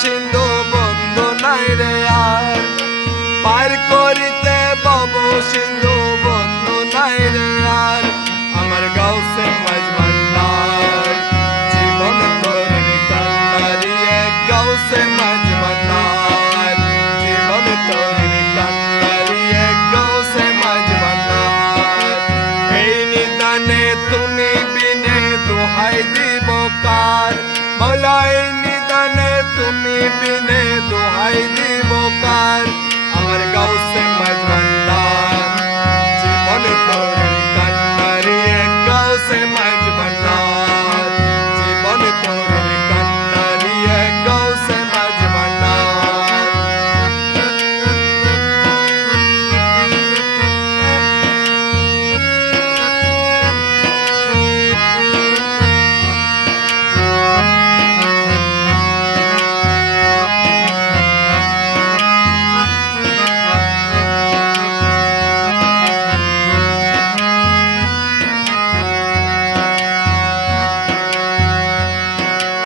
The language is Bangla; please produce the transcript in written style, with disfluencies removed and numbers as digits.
সিন্ধু বন্ধু নাই রে আর, পার করিতে ভব সিন্ধু বন্ধু নাই রে আর। আমার গাউসে মাঝ ভান্ডার জীবন তোর কান্নারিয়ে, গাউসে মাঝ ভান্ডার জীবন তোর কান্নারিয়ে, গাউসে মাঝ ভান্ডার। এই নিদানে তুমি বিনে দোহাই দিব কার, মৌলা এই নিদানে তুমি বিনে দোহাই দিব কার। আমার গাউসে মাঝ